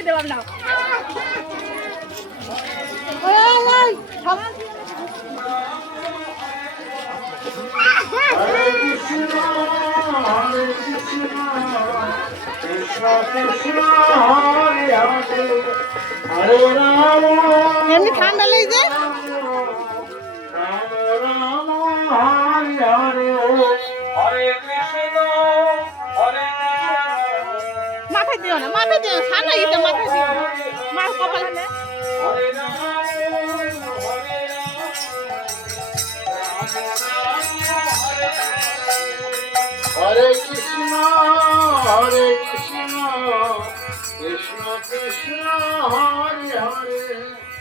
দিয়ে দেবাম না এমনি ঠান্ডা লেগে মাথায় দিও না মাথায় দিও সামনে গিয়ে মাথায় দিও মার কপাল হরে কৃষ্ণ কৃষ্ণ কৃষ্ণ